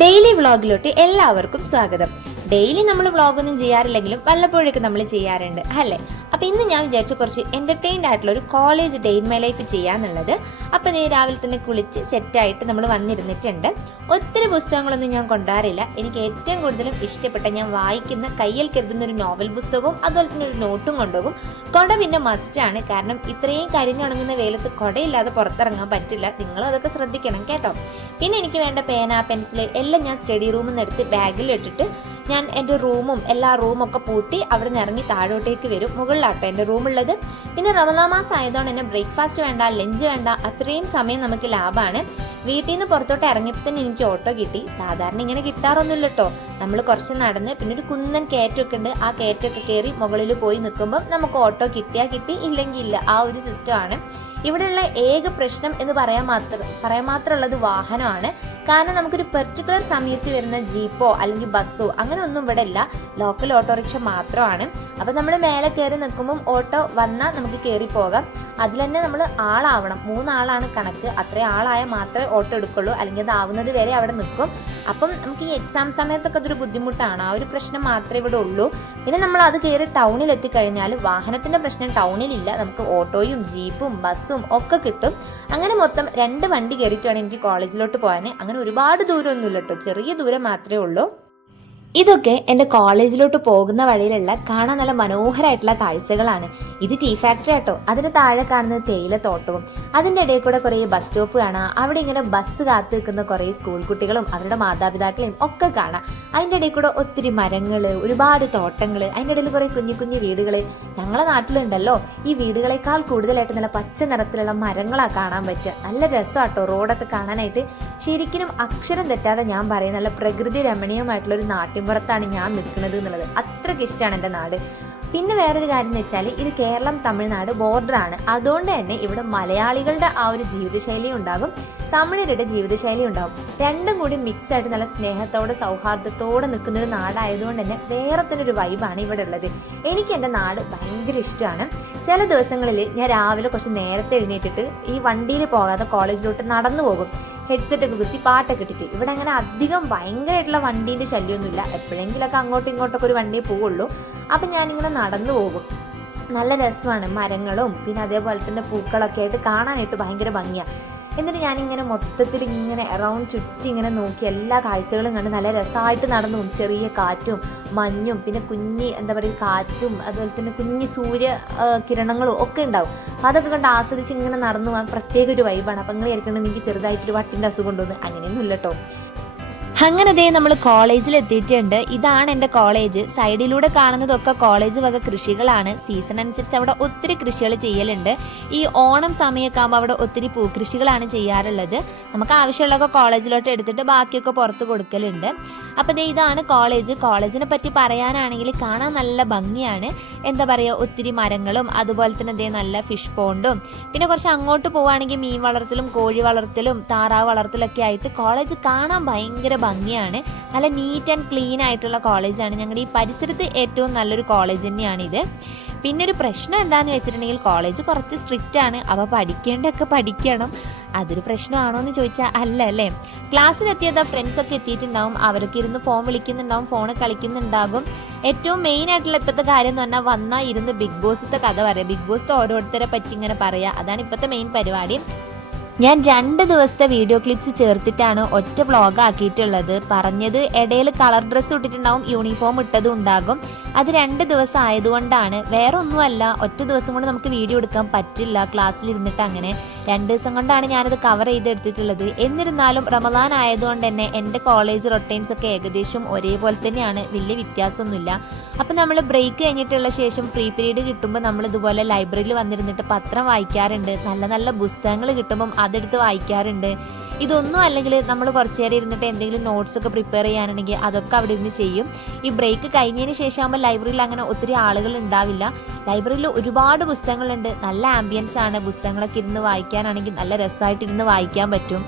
Daily വ്ളോഗിലോട്ട് എല്ലാവർക്കും സ്വാഗതം. Daily നമ്മൾ വ്ളോഗൊന്നും ചെയ്യാറില്ലെങ്കിലും വല്ലപ്പോഴൊക്കെ നമ്മൾ ചെയ്യാറുണ്ട് അല്ലേ? അപ്പൊ ഇന്ന് ഞാൻ വിചാരിച്ചു കുറച്ച് എന്റർടൈൻഡ് ആയിട്ടുള്ള ഒരു college day in my life ചെയ്യാന്നുള്ളത്. അപ്പോൾ നേ രാവിലെ തന്നെ കുളിച്ച് സെറ്റായിട്ട് നമ്മൾ വന്നിരുന്നിട്ടുണ്ട്. ഒത്തിരി പുസ്തകങ്ങളൊന്നും ഞാൻ കൊണ്ടുവരില്ല എനിക്ക് ഏറ്റവും കൂടുതലും ഇഷ്ടപ്പെട്ട ഞാൻ വായിക്കുന്ന കയ്യിൽ കരുതുന്ന ഒരു നോവൽ പുസ്തകവും അതുപോലെ തന്നെ ഒരു നോട്ടും കൊണ്ടുപോകും. കൊട പിന്നെ മസ്റ്റ് ആണ്. കാരണം ഇത്രയും കരിഞ്ഞുണങ്ങുന്ന വെയിലത്ത് കൊടയില്ലാതെ പുറത്തിറങ്ങാൻ പറ്റില്ല. നിങ്ങൾ അതൊക്കെ ശ്രദ്ധിക്കണം കേട്ടോ. പിന്നെ എനിക്ക് വേണ്ട പേന പെൻസിൽ എല്ലാം ഞാൻ സ്റ്റഡി റൂമിൽ നിന്ന് എടുത്ത് ബാഗിൽ ഇട്ടിട്ട് ഞാൻ എന്റെ റൂമും എല്ലാ റൂമൊക്കെ പൂട്ടി അവിടെ നിന്ന് ഇറങ്ങി താഴോട്ടേക്ക് വരും. മുകളിലാട്ടോ എന്റെ റൂമുള്ളത് പിന്നെ റമദാ മാസം ആയതുകൊണ്ട് തന്നെ ബ്രേക്ക്ഫാസ്റ്റ് വേണ്ട ലഞ്ച് വേണ്ട അത്രയും സമയം നമുക്ക് ലാഭമാണ്. വീട്ടിൽ നിന്ന് പുറത്തോട്ട് ഇറങ്ങിയപ്പോൾ തന്നെ എനിക്ക് ഓട്ടോ കിട്ടി. സാധാരണ ഇങ്ങനെ കിട്ടാറൊന്നുമില്ല കേട്ടോ നമ്മൾ കുറച്ച് നടന്ന് പിന്നെ ഒരു കുന്നൻ കയറ്റമൊക്കെ ഉണ്ട്. ആ കയറ്റമൊക്കെ കയറി മുകളിൽ പോയി നിൽക്കുമ്പോൾ നമുക്ക് ഓട്ടോ കിട്ടിയാൽ കിട്ടി ഇല്ലെങ്കിൽ ഇല്ല. ആ ഒരു സിസ്റ്റമാണ് ഇവിടെയുള്ള ഏക പ്രശ്നം എന്ന് പറയാൻ മാത്രം പറയാൻ മാത്രമുള്ളത് വാഹനമാണ്. കാരണം നമുക്കൊരു പെർട്ടിക്കുലർ സമയത്ത് വരുന്ന ജീപ്പോ അല്ലെങ്കിൽ ബസ്സോ അങ്ങനെ ഒന്നും ഇവിടെ ഇല്ല ലോക്കൽ ഓട്ടോറിക്ഷ മാത്രമാണ്. അപ്പം നമ്മൾ മേലെ കയറി നിൽക്കുമ്പം ഓട്ടോ വന്നാൽ നമുക്ക് കയറി പോകാം. അതിൽ തന്നെ നമ്മൾ ആളാവണം. മൂന്നാളാണ് കണക്ക്. അത്രയും ആളായ മാത്രമേ ഓട്ടോ എടുക്കുള്ളൂ. അല്ലെങ്കിൽ അത് ആവുന്നത് വരെ അവിടെ നിൽക്കും. അപ്പം നമുക്ക് ഈ എക്സാം സമയത്തൊക്കെ അതൊരു ബുദ്ധിമുട്ടാണ്. ആ ഒരു പ്രശ്നം മാത്രമേ ഇവിടെ ഉള്ളൂ. പിന്നെ നമ്മൾ അത് കയറി ടൗണിൽ എത്തിക്കഴിഞ്ഞാൽ വാഹനത്തിന്റെ പ്രശ്നം ടൗണിലില്ല നമുക്ക് ഓട്ടോയും ജീപ്പും ബസ്സും ഒക്കെ കിട്ടും. അങ്ങനെ മൊത്തം രണ്ട് വണ്ടി കയറിയിട്ട് വേണം എനിക്ക് കോളേജിലോട്ട് പോകാൻ. അങ്ങനെ ഒരുപാട് ദൂരമൊന്നുമില്ല കേട്ടോ ചെറിയ ദൂരം മാത്രമേ ഉള്ളൂ. ഇതൊക്കെ എന്റെ കോളേജിലോട്ട് പോകുന്ന വഴിയിലുള്ള കാണാൻ നല്ല മനോഹരമായിട്ടുള്ള കാഴ്ചകളാണ്. ഇത് ടീ ഫാക്ടറി ആട്ടോ. അതിന് താഴെ കാണുന്നത് തേയിലത്തോട്ടവും അതിന്റെ ഇടയിൽ കൂടെ കുറേ ബസ് സ്റ്റോപ്പ് കാണാം. അവിടെ ഇങ്ങനെ ബസ് കാത്തു നിൽക്കുന്ന കുറേ സ്കൂൾ കുട്ടികളും അവരുടെ മാതാപിതാക്കളെയും ഒക്കെ കാണാം. അതിന്റെ ഇടയിൽ കൂടെ ഒത്തിരി മരങ്ങൾ ഒരുപാട് തോട്ടങ്ങൾ അതിന്റെ ഇടയിൽ കുറേ കുഞ്ഞു കുഞ്ഞു വീടുകൾ ഞങ്ങളുടെ നാട്ടിലുണ്ടല്ലോ. ഈ വീടുകളെക്കാൾ കൂടുതലായിട്ട് നല്ല പച്ച നിറത്തിലുള്ള മരങ്ങളാണ് കാണാൻ പറ്റുക. നല്ല രസമാട്ടോ. റോഡൊക്കെ കാണാനായിട്ട് ശരിക്കും അക്ഷരം തെറ്റാതെ ഞാൻ പറയുന്ന നല്ല പ്രകൃതി രമണീയമായിട്ടുള്ള ഒരു നാട്ടിൻപുറത്താണ് ഞാൻ നിൽക്കുന്നത് എന്നുള്ളത്. അത്രയ്ക്ക് ഇഷ്ടമാണ് എന്റെ നാട്. പിന്നെ വേറൊരു കാര്യം എന്ന് വെച്ചാൽ ഇത് കേരളം തമിഴ്നാട് ബോർഡറാണ്. അതുകൊണ്ട് തന്നെ ഇവിടെ മലയാളികളുടെ ആ ഒരു ജീവിതശൈലി ഉണ്ടാകും തമിഴരുടെ ജീവിതശൈലി ഉണ്ടാകും. രണ്ടും കൂടി മിക്സ് ആയിട്ട് നല്ല സ്നേഹത്തോടെ സൗഹാർദ്ദത്തോടെ നിൽക്കുന്ന ഒരു നാടായതുകൊണ്ട് തന്നെ വേറെ തന്നെ ഒരു വൈബാണ് ഇവിടെ ഉള്ളത്. എനിക്ക് എന്റെ നാട് ഭയങ്കര ഇഷ്ടമാണ്. ചില ദിവസങ്ങളിൽ ഞാൻ രാവിലെ കുറച്ച് നേരത്തെ എഴുന്നേറ്റിട്ട് ഈ വണ്ടിയിൽ പോകാതെ കോളേജിലോട്ട് നടന്നു പോകും. ഹെഡ്സെറ്റ് ഒക്കെ കുത്തി പാട്ടൊക്കെ ഇട്ടിട്ട്. ഇവിടെ അങ്ങനെ അധികം ഭയങ്കരമായിട്ടുള്ള വണ്ടീന്റെ ശല്യമൊന്നുമില്ല എപ്പോഴെങ്കിലൊക്കെ അങ്ങോട്ടും ഇങ്ങോട്ടൊക്കെ ഒരു വണ്ടിയെ പോവുള്ളൂ. അപ്പം ഞാനിങ്ങനെ നടന്നു പോകും. നല്ല രസമാണ്. മരങ്ങളും പിന്നെ അതേപോലെ തന്നെ പൂക്കളൊക്കെ ആയിട്ട് കാണാനായിട്ട് ഭയങ്കര ഭംഗിയാണ് എന്നിട്ട് ഞാനിങ്ങനെ മൊത്തത്തിൽ ഇങ്ങനെ അറൗണ്ട് ചുറ്റി ഇങ്ങനെ നോക്കി എല്ലാ കാഴ്ചകളും കണ്ട് നല്ല രസമായിട്ട് നടന്നു. ചെറിയ കാറ്റും മഞ്ഞും പിന്നെ കുഞ്ഞി എന്താ പറയുക കാറ്റും അതുപോലെ തന്നെ കുഞ്ഞി സൂര്യ കിരണങ്ങളും ഒക്കെ ഉണ്ടാവും. അപ്പോൾ അതൊക്കെ കണ്ട് ആസ്വദിച്ച് ഇങ്ങനെ നടന്നു. പോകാൻ പ്രത്യേക ഒരു വൈബാണ് അപ്പം നിങ്ങൾ വിചാരിക്കണം എനിക്ക് ചെറുതായിട്ടൊരു വട്ടിന്റെ അസുഖം ഉണ്ടോന്ന്? അങ്ങനെയൊന്നും ഇല്ല കേട്ടോ അങ്ങനെ ദേ നമ്മൾ കോളേജിൽ എത്തിയിട്ടുണ്ട് ഇതാണ് എന്റെ കോളേജ്. സൈഡിലൂടെ കാണുന്നതൊക്കെ കോളേജ് വക കൃഷികളാണ്. സീസൺ അനുസരിച്ച് അവിടെ ഒത്തിരി കൃഷികൾ ചെയ്യലുണ്ട്. ഈ ഓണം സമയമൊക്കെ ആകുമ്പോൾ അവിടെ ഒത്തിരി പൂക്കൃഷികളാണ് ചെയ്യാറുള്ളത്. നമുക്ക് ആവശ്യമുള്ളതൊക്കെ കോളേജിലോട്ട് എടുത്തിട്ട് ബാക്കിയൊക്കെ പുറത്ത് കൊടുക്കലുണ്ട്. അപ്പോൾ ദേ ഇതാണ് കോളേജ്. കോളേജിനെ പറ്റി പറയാനാണെങ്കിൽ കാണാൻ നല്ല ഭംഗിയാണ്. എന്താ പറയുക ഒത്തിരി മരങ്ങളും അതുപോലെ തന്നെ ദേ നല്ല ഫിഷ് പോണ്ടും. പിന്നെ കുറച്ച് അങ്ങോട്ട് പോവുകയാണെങ്കിൽ മീൻ വളർത്തലും കോഴി വളർത്തലും താറാവ് വളർത്തലൊക്കെ ആയിട്ട് കോളേജ് കാണാൻ ഭയങ്കര ഭംഗിയാണ്. നല്ല നീറ്റ് ആൻഡ് ക്ലീൻ ആയിട്ടുള്ള കോളേജാണ് ഞങ്ങളുടെ ഈ പരിസരത്ത് ഏറ്റവും നല്ലൊരു കോളേജ് തന്നെയാണിത് പിന്നെ ഒരു പ്രശ്നം എന്താണെന്ന് വെച്ചിട്ടുണ്ടെങ്കിൽ കോളേജ് കുറച്ച് സ്ട്രിക്റ്റ് ആണ്. അപ്പോൾ പഠിക്കേണ്ടതൊക്കെ പഠിക്കണം. അതൊരു പ്രശ്നമാണോ എന്ന് ചോദിച്ചാൽ അല്ല? അല്ലേ ക്ലാസ്സിലെത്തിയത് ഫ്രണ്ട്സ് ഒക്കെ എത്തിയിട്ടുണ്ടാവും. അവരൊക്കെ ഇരുന്ന് ഫോൺ വിളിക്കുന്നുണ്ടാവും ഫോൺ കളിക്കുന്നുണ്ടാകും ഏറ്റവും മെയിൻ ആയിട്ടുള്ള ഇപ്പോഴത്തെ കാര്യം എന്ന് പറഞ്ഞാൽ വന്നാൽ ഇരുന്ന് ബിഗ് ബോസിത്തെ കഥ പറയാം. ബിഗ് ബോസ് ഓരോരുത്തരെ പറ്റി ഇങ്ങനെ പറയുക അതാണ് ഇപ്പോഴത്തെ മെയിൻ പരിപാടി. ഞാൻ രണ്ട് ദിവസത്തെ വീഡിയോ ക്ലിപ്സ് ചേർത്തിട്ടാണ് ഒറ്റ വ്ളോഗ് ആക്കിയിട്ടുള്ളത്. പറഞ്ഞത് ഇടയിൽ കളർ ഡ്രസ്സ് ഇട്ടിട്ടുണ്ടാവും യൂണിഫോം ഇട്ടതും ഉണ്ടാകും. അത് രണ്ട് ദിവസം ആയതുകൊണ്ടാണ്. വേറെ ഒന്നുമല്ല ഒറ്റ ദിവസം കൊണ്ട് നമുക്ക് വീഡിയോ എടുക്കാൻ പറ്റില്ല ക്ലാസ്സിൽ ഇരുന്നിട്ട് അങ്ങനെ. രണ്ട് ദിവസം കൊണ്ടാണ് ഞാനത് കവർ ചെയ്തെടുത്തിട്ടുള്ളത്. എന്നിരുന്നാലും റമദാൻ ആയതുകൊണ്ട് തന്നെ എന്റെ കോളേജ് റൊട്ടൈൻസ് ഒക്കെ ഏകദേശം ഒരേപോലെ തന്നെയാണ്. വലിയ വ്യത്യാസമൊന്നുമില്ല. അപ്പം നമ്മൾ ബ്രേക്ക് കഴിഞ്ഞിട്ടുള്ള ശേഷം ഫ്രീ പീരീഡ് കിട്ടുമ്പോൾ നമ്മൾ ഇതുപോലെ ലൈബ്രറിയിൽ വന്നിരുന്നിട്ട് പത്രം വായിക്കാറുണ്ട്. നല്ല നല്ല പുസ്തകങ്ങൾ കിട്ടുമ്പം അതെടുത്ത് വായിക്കാറുണ്ട്. ഇതൊന്നും അല്ലെങ്കിൽ നമ്മൾ കുറച്ച് നേരം ഇരുന്നിട്ട് എന്തെങ്കിലും നോട്ട്സ് ഒക്കെ പ്രിപ്പയർ ചെയ്യാനുണ്ടെങ്കിൽ അതൊക്കെ അവിടെ ഇരുന്ന് ചെയ്യും. ഈ ബ്രേക്ക് കഴിഞ്ഞതിന് ശേഷം ആകുമ്പോൾ ലൈബ്രറിയിൽ അങ്ങനെ ഒത്തിരി ആളുകൾ ഉണ്ടാവില്ല. ലൈബ്രറിയിൽ ഒരുപാട് പുസ്തകങ്ങളുണ്ട്. നല്ല ആംബിയൻസ് ആണ്. പുസ്തകങ്ങളൊക്കെ ഇരുന്ന് വായിക്കാനാണെങ്കിൽ നല്ല രസമായിട്ട് ഇരുന്ന് വായിക്കാൻ പറ്റും.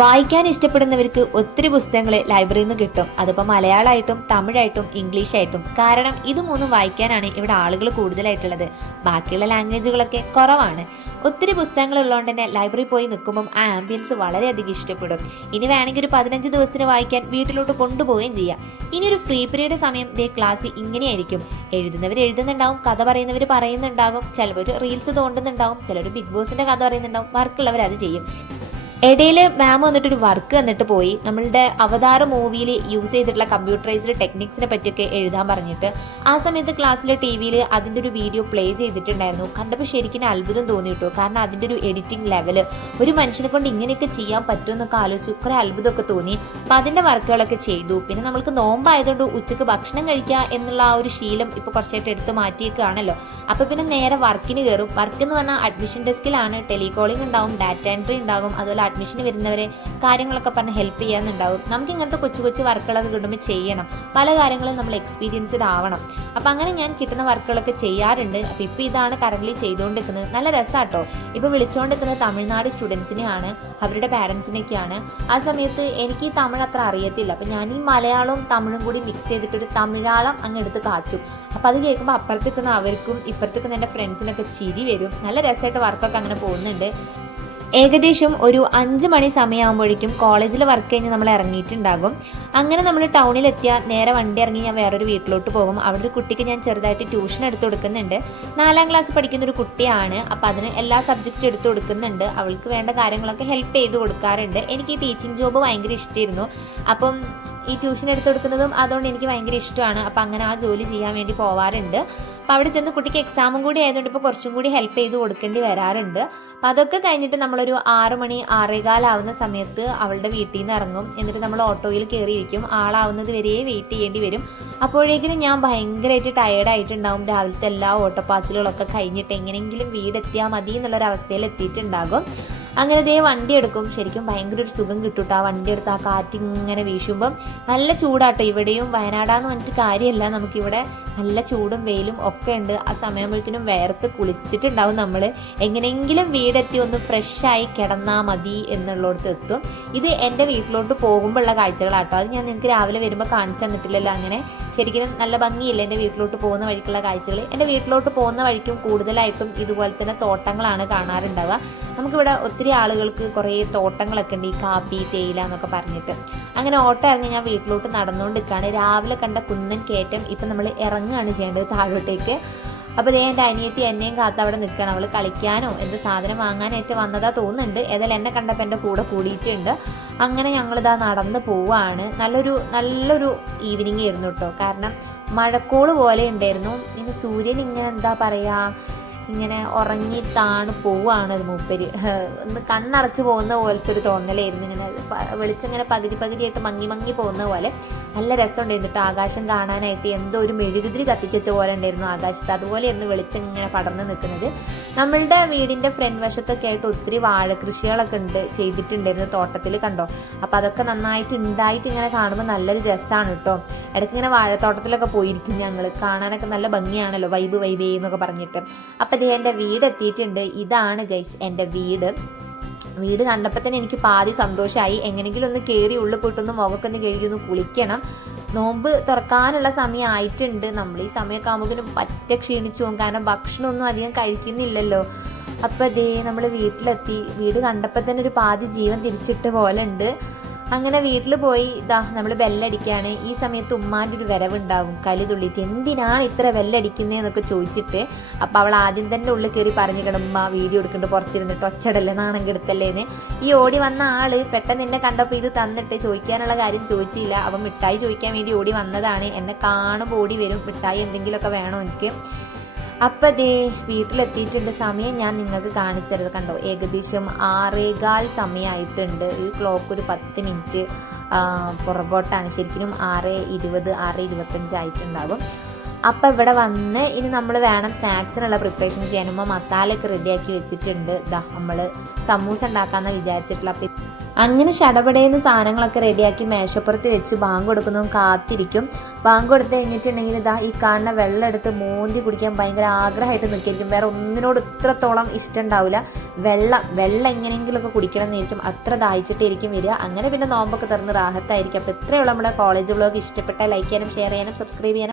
വായിക്കാൻ ഇഷ്ടപ്പെടുന്നവർക്ക് ഒത്തിരി പുസ്തകങ്ങൾ ലൈബ്രറിയിൽ നിന്ന് കിട്ടും. അതിപ്പോൾ മലയാളമായിട്ടും തമിഴായിട്ടും ഇംഗ്ലീഷായിട്ടും. കാരണം ഇത് മൂന്നും വായിക്കാനാണ് ഇവിടെ ആളുകൾ കൂടുതലായിട്ടുള്ളത്. ബാക്കിയുള്ള ലാംഗ്വേജുകളൊക്കെ കുറവാണ്. ഒത്തിരി പുസ്തകങ്ങൾ ഉള്ളതുകൊണ്ട് തന്നെ ലൈബ്രറി പോയി നിൽക്കുമ്പം ആ ആംബിയൻസ് വളരെയധികം ഇഷ്ടപ്പെടും. ഇനി വേണമെങ്കിൽ ഒരു പതിനഞ്ച് ദിവസത്തിന് വായിക്കാൻ വീട്ടിലോട്ട് കൊണ്ടുപോവുകയും ചെയ്യാം. ഇനി ഒരു ഫ്രീ പീരീഡ് സമയം ദേ ക്ലാസ് ഇങ്ങനെയായിരിക്കും. എഴുതുന്നവർ എഴുതുന്നുണ്ടാവും കഥ പറയുന്നവർ പറയുന്നുണ്ടാകും ചിലവർ റീൽസ് തോണ്ടുന്നുണ്ടാവും ചിലർ ബിഗ് ബോസിന്റെ കഥ പറയുന്നുണ്ടാവും വർക്കുള്ളവർ അത് ചെയ്യും. ഇടയിൽ മാം വന്നിട്ടൊരു വർക്ക് തന്നിട്ട് പോയി. നമ്മളുടെ അവതാർ മൂവിയിൽ യൂസ് ചെയ്തിട്ടുള്ള കമ്പ്യൂട്ടറൈസ്ഡ് ടെക്നിക്സിനെ പറ്റിയൊക്കെ എഴുതാൻ പറഞ്ഞിട്ട് ആ സമയത്ത് ക്ലാസ്സിലെ ടി വിയിൽ അതിന്റെ ഒരു വീഡിയോ പ്ലേ ചെയ്തിട്ടുണ്ടായിരുന്നു. കണ്ടപ്പോൾ ശരിക്കും അത്ഭുതം തോന്നി കിട്ടും കാരണം അതിന്റെ ഒരു എഡിറ്റിംഗ് ലെവൽ ഒരു മനുഷ്യനെ കൊണ്ട് ഇങ്ങനെയൊക്കെ ചെയ്യാൻ പറ്റുമെന്നൊക്കെ ആലോചിച്ചു കുറേ അത്ഭുതമൊക്കെ തോന്നി. അപ്പം അതിന്റെ വർക്കുകളൊക്കെ ചെയ്തു. പിന്നെ നമ്മൾക്ക് നോമ്പായതുകൊണ്ട് ഉച്ചയ്ക്ക് ഭക്ഷണം കഴിക്കുക എന്നുള്ള ആ ഒരു ശീലം ഇപ്പോൾ കുറച്ചായിട്ട് എടുത്ത് മാറ്റിയേക്കാണല്ലോ. അപ്പോൾ പിന്നെ നേരെ വർക്കിന് കയറും വർക്ക് എന്ന് പറഞ്ഞാൽ അഡ്മിഷൻ ഡെസ്കിലാണ് ടെലികോളിംഗ് ഉണ്ടാവും ഡാറ്റ എൻട്രി ഉണ്ടാകും അതുപോലെ അഡ്മിഷന് വരുന്നവരെ കാര്യങ്ങളൊക്കെ പറഞ്ഞ് ഹെൽപ്പ് ചെയ്യാന്നുണ്ടാവും. നമുക്ക് ഇങ്ങനത്തെ കൊച്ചു കൊച്ചു വർക്കുകളൊക്കെ കിട്ടുമ്പോൾ ചെയ്യണം. പല കാര്യങ്ങളും നമ്മൾ എക്സ്പീരിയൻസ്ഡ് ആവണം. അപ്പം അങ്ങനെ ഞാൻ കിട്ടുന്ന വർക്കുകളൊക്കെ ചെയ്യാറുണ്ട്. അപ്പം ഇപ്പം ഇതാണ് കറന്റ് ചെയ്തുകൊണ്ടിരിക്കുന്നത് നല്ല രസമാട്ടോ ഇപ്പം വിളിച്ചുകൊണ്ടിരിക്കുന്നത് തമിഴ്നാട് സ്റ്റുഡൻസിനെയാണ് അവരുടെ പാരൻസിനെയൊക്കെയാണ് ആ സമയത്ത് എനിക്ക് ഈ തമിഴ് അത്ര അറിയത്തില്ല. അപ്പം ഞാൻ ഈ മലയാളവും തമിഴും കൂടി മിക്സ് ചെയ്തിട്ടൊരു തമിഴാളം അങ്ങ് എടുത്ത് കാച്ചു. അപ്പം അത് കേൾക്കുമ്പോൾ അപ്പുറത്തേക്കുന്ന അവർക്കും ഇപ്പുറത്തേക്കുന്ന എന്റെ ഫ്രണ്ട്സിനൊക്കെ ചിരി വരും. നല്ല രസമായിട്ട് വർക്കൊക്കെ അങ്ങനെ പോകുന്നുണ്ട്. ഏകദേശം ഒരു അഞ്ച് മണി സമയമാകുമ്പോഴേക്കും കോളേജിൽ വർക്ക് കഴിഞ്ഞ് നമ്മൾ ഇറങ്ങിയിട്ടുണ്ടാകും. അങ്ങനെ നമ്മൾ ടൗണിലെത്തിയ നേരെ വണ്ടി ഇറങ്ങി ഞാൻ വേറൊരു വീട്ടിലോട്ട് പോകും. അവിടെ ഒരു കുട്ടിക്ക് ഞാൻ ചെറുതായിട്ട് ട്യൂഷൻ എടുത്തു കൊടുക്കുന്നുണ്ട്. നാലാം ക്ലാസ് പഠിക്കുന്ന ഒരു കുട്ടിയാണ്. അപ്പം അതിന് എല്ലാ സബ്ജക്റ്റും എടുത്തു കൊടുക്കുന്നുണ്ട്. അവൾക്ക് വേണ്ട കാര്യങ്ങളൊക്കെ ഹെൽപ്പ് ചെയ്ത് കൊടുക്കാറുണ്ട്. എനിക്ക് ഈ ടീച്ചിങ് ജോബ് ഭയങ്കര ഇഷ്ടമായിരുന്നു അപ്പം ഈ ട്യൂഷൻ എടുത്തു കൊടുക്കുന്നതും അതുകൊണ്ട് എനിക്ക് ഭയങ്കര ഇഷ്ടമാണ്. അപ്പം അങ്ങനെ ആ ജോലി ചെയ്യാൻ വേണ്ടി പോവാറുണ്ട്. അപ്പോൾ അവിടെ ചെന്ന് കുട്ടിക്ക് എക്സാമും കൂടി ആയതുകൊണ്ട് ഇപ്പോൾ കുറച്ചും കൂടി ഹെൽപ്പ് ചെയ്ത് കൊടുക്കേണ്ടി വരാറുണ്ട്. അപ്പം അതൊക്കെ കഴിഞ്ഞിട്ട് നമ്മളൊരു ആറ് മണി ആറേകാലാവുന്ന സമയത്ത് അവളുടെ വീട്ടിൽ നിന്ന് ഇറങ്ങും. എന്നിട്ട് നമ്മൾ ഓട്ടോയിൽ കയറിയിരിക്കും ആളാവുന്നത് വരെ വെയിറ്റ് ചെയ്യേണ്ടി വരും. അപ്പോഴേക്കിനും ഞാൻ ഭയങ്കരമായിട്ട് ടയേർഡായിട്ടുണ്ടാവും രാവിലത്തെ എല്ലാ പാസിലുകളൊക്കെ കഴിഞ്ഞിട്ട് എങ്ങനെയെങ്കിലും വീടെത്തിയാൽ മതി എന്നുള്ളൊരവസ്ഥയിൽ എത്തിയിട്ടുണ്ടാകും അങ്ങനെ ദേ വണ്ടി എടുക്കും. ശരിക്കും ഭയങ്കര ഒരു സുഖം കിട്ടും ആ വണ്ടി എടുത്ത് ആ കാറ്റ് ഇങ്ങനെ വീശുമ്പം നല്ല ചൂടാട്ടോ. ഇവിടെയും വയനാടാന്ന് പറഞ്ഞിട്ട് കാര്യമല്ല നമുക്കിവിടെ നല്ല ചൂടും വെയിലും ഒക്കെ ഉണ്ട്. ആ സമയമ്പോഴേക്കിനും വേർത്ത് കുളിച്ചിട്ടുണ്ടാവും നമ്മൾ എങ്ങനെയെങ്കിലും വീടെത്തി ഒന്ന് ഫ്രഷായി കിടന്നാൽ മതി എന്നുള്ളിടത്ത് എത്തും. ഇത് എന്റെ വീട്ടിലോട്ട് പോകുമ്പോഴുള്ള കാഴ്ചകളാട്ടോ. അത് ഞാൻ നിങ്ങൾക്ക് രാവിലെ വരുമ്പോൾ കാണിച്ചു തന്നിട്ടില്ലല്ലോ. അങ്ങനെ ശരിക്കും നല്ല ഭംഗിയില്ല എന്റെ വീട്ടിലോട്ട് പോകുന്ന വഴിക്കുള്ള കാഴ്ചകൾ? എന്റെ വീട്ടിലോട്ട് പോകുന്ന വഴിക്കും കൂടുതലായിട്ടും ഇതുപോലെ തന്നെ തോട്ടങ്ങളാണ് കാണാറുണ്ടാവുക. നമുക്കിവിടെ ഒത്തിരി ആളുകൾക്ക് കുറേ തോട്ടങ്ങളൊക്കെ ഉണ്ട്. ഈ കാപ്പി തേയില എന്നൊക്കെ പറഞ്ഞിട്ട്. അങ്ങനെ ഓട്ടോ ഇറങ്ങി ഞാൻ വീട്ടിലോട്ട് നടന്നുകൊണ്ട് നിൽക്കുകയാണ് രാവിലെ കണ്ട കുന്നൻ കയറ്റം ഇപ്പം നമ്മൾ ഇറങ്ങുകയാണ് ചെയ്യേണ്ടത് താഴോട്ടേക്ക്. അപ്പോൾ ദേ എന്റെ അനിയത്തി എന്നെയും കാത്ത് അവിടെ നിൽക്കണം അവൾ കളിക്കാനോ എന്ത് സാധനം വാങ്ങാനായിട്ട് വന്നതാ തോന്നുന്നുണ്ട്. ഏതായാലും എന്നെ കണ്ടപ്പോൾ എന്റെ കൂടെ കൂടിയിട്ടുണ്ട്. അങ്ങനെ ഞങ്ങളിതാ നടന്ന് പോവാണ്. നല്ലൊരു നല്ലൊരു ഈവനിങ് ആയിരുന്നു കേട്ടോ കാരണം മഴക്കോൾ പോലെ ഉണ്ടായിരുന്നു. ഇന്ന് സൂര്യൻ ഇങ്ങനെ എന്താ പറയുക ഇങ്ങനെ ഉറങ്ങി താണ് പോവാണ് അത് മൂപ്പര്. ഒന്ന് കണ്ണടച്ച് പോകുന്ന പോലത്തെ ഒരു തോന്നലായിരുന്നു ഇങ്ങനെ. വെളിച്ചം ഇങ്ങനെ പകുതി പകുതിയായിട്ട് മങ്ങി മങ്ങി പോകുന്ന പോലെ നല്ല രസമുണ്ടായിരുന്നു കേട്ടോ. ആകാശം കാണാനായിട്ട് എന്തോ ഒരു മെഴുകുതിരി കത്തിച്ചുവെച്ച പോലെ ഉണ്ടായിരുന്നു ആകാശത്ത്. അതുപോലെയായിരുന്നു വെളിച്ചം ഇങ്ങനെ പടർന്നു നിൽക്കുന്നത്. നമ്മളുടെ വീടിന്റെ ഫ്രണ്ട് വശത്തൊക്കെ ആയിട്ട് ഒത്തിരി വാഴകൃഷികളൊക്കെ ഉണ്ട് ചെയ്തിട്ടുണ്ടായിരുന്നു തോട്ടത്തിൽ കണ്ടോ? അപ്പോൾ അതൊക്കെ നന്നായിട്ട് ഉണ്ടായിട്ട് ഇങ്ങനെ കാണുമ്പോൾ നല്ലൊരു രസമാണ് കേട്ടോ. ഇടയ്ക്ക് ഇങ്ങനെ വാഴത്തോട്ടത്തിലൊക്കെ പോയിരിക്കും ഞങ്ങൾ കാണാനൊക്കെ നല്ല ഭംഗിയാണല്ലോ വൈബ് വൈബ് എന്നൊക്കെ പറഞ്ഞിട്ട്. അപ്പം അദ്ദേഹം എന്റെ വീട് എത്തിയിട്ടുണ്ട്. ഇതാണ് ഗൈസ് എന്റെ വീട്. വീട് കണ്ടപ്പോൾ തന്നെ എനിക്ക് പാതി സന്തോഷമായി എങ്ങനെയെങ്കിലും ഒന്ന് കയറി ഉള്ളിൽ പോയിട്ടൊന്ന് മുഖമൊക്കെ ഒന്ന് കഴുകി കുളിക്കണം. നോമ്പ് തുറക്കാനുള്ള സമയം ആയിട്ടുണ്ട്. നമ്മൾ ഈ സമയമൊക്കെ ആകുമ്പോൾ പറ്റ ക്ഷീണിച്ചു പോകും. കാരണം ഭക്ഷണമൊന്നും അധികം കഴിക്കുന്നില്ലല്ലോ. അപ്പം അതേ നമ്മൾ വീട്ടിലെത്തി. വീട് കണ്ടപ്പോൾ തന്നെ ഒരു പാതി ജീവൻ തിരിച്ചിട്ട പോലെ ഉണ്ട്. അങ്ങനെ വീട്ടിൽ പോയി ഇതാ നമ്മൾ ബെല്ലടിക്കുകയാണ് ഈ സമയത്ത് ഉമ്മാന്റെ ഒരു വരവുണ്ടാവും. കലി തുള്ളിയിട്ട് എന്തിനാണ് ഇത്ര ബെല്ലടിക്കുന്നതെന്നൊക്കെ ചോദിച്ചിട്ട് അപ്പം അവൾ ആദ്യം തന്നെ ഉള്ളിൽ കയറി പറഞ്ഞു കിടമ്മ വീഡിയോ എടുക്കേണ്ട പുറത്തിരുന്നിട്ട് ഒച്ചടല്ലേ നാണം കെടുത്തല്ലേന്ന്. ഈ ഓടി വന്ന ആൾ പെട്ടെന്ന് എന്നെ കണ്ടപ്പോൾ ഇത് തന്നിട്ട് ചോദിക്കാനുള്ള കാര്യം ചോദിച്ചില്ല. അവൻ മിഠായി ചോദിക്കാൻ വേണ്ടി ഓടി വന്നതാണ്. എന്നെ കാണുമ്പോൾ ഓടി വരും. മിഠായി എന്തെങ്കിലുമൊക്കെ വേണോ എനിക്ക്. അപ്പം ദേ വീട്ടിലെത്തിയിട്ടുണ്ട് സമയം ഞാൻ നിങ്ങൾക്ക് കാണിച്ചത് കണ്ടോ. ഏകദേശം ആറേകാൽ സമയമായിട്ടുണ്ട് ഈ ക്ലോക്ക് ഒരു പത്ത് മിനിറ്റ് പുറകോട്ടാണ്. ശരിക്കും ആറ് ഇരുപത് ആറ് ഇരുപത്തഞ്ചായിട്ടുണ്ടാകും അപ്പം ഇവിടെ വന്ന് ഇനി നമ്മൾ വേണം സ്നാക്സിനുള്ള പ്രിപ്പറേഷൻ ചെയ്യാനുമ്പോൾ മസാലയൊക്കെ റെഡിയാക്കി വെച്ചിട്ടുണ്ട്. ഇതാ നമ്മൾ സമൂസ ഉണ്ടാക്കാമെന്ന് വിചാരിച്ചിട്ടുള്ള. അപ്പം അങ്ങനെ ഷടപടയുന്ന സാധനങ്ങളൊക്കെ റെഡിയാക്കി മേശപ്പുറത്ത് വെച്ച് ബാങ്ക് കൊടുക്കുന്നതും കാത്തിരിക്കും. ബാങ്ക് കൊടുത്ത് കഴിഞ്ഞിട്ടുണ്ടെങ്കിൽ ഇതാ ഈ കാണുന്ന വെള്ളം എടുത്ത് മോന്തി കുടിക്കാൻ ഭയങ്കര ആഗ്രഹമായിട്ട് നിൽക്കിയിരിക്കും. വേറെ ഒന്നിനോട് ഇത്രത്തോളം ഇഷ്ടം ഉണ്ടാവില്ല വെള്ളം വെള്ളം എങ്ങനെയെങ്കിലുമൊക്കെ കുടിക്കണം എന്നായിരിക്കും അത്ര ദാഹിച്ചിട്ടായിരിക്കും വരിക. അങ്ങനെ പിന്നെ നോമ്പൊക്കെ തുറന്ന് റാഹത്തായിരിക്കും. അപ്പോൾ ഇത്രയുള്ള നമ്മുടെ കോളേജ് വ്ളോഗ് ഇഷ്ടപ്പെട്ടാൽ ലൈക്ക് ചെയ്യാനും ഷെയർ ചെയ്യാനും സബ്സ്ക്രൈബ് ചെയ്യാനും.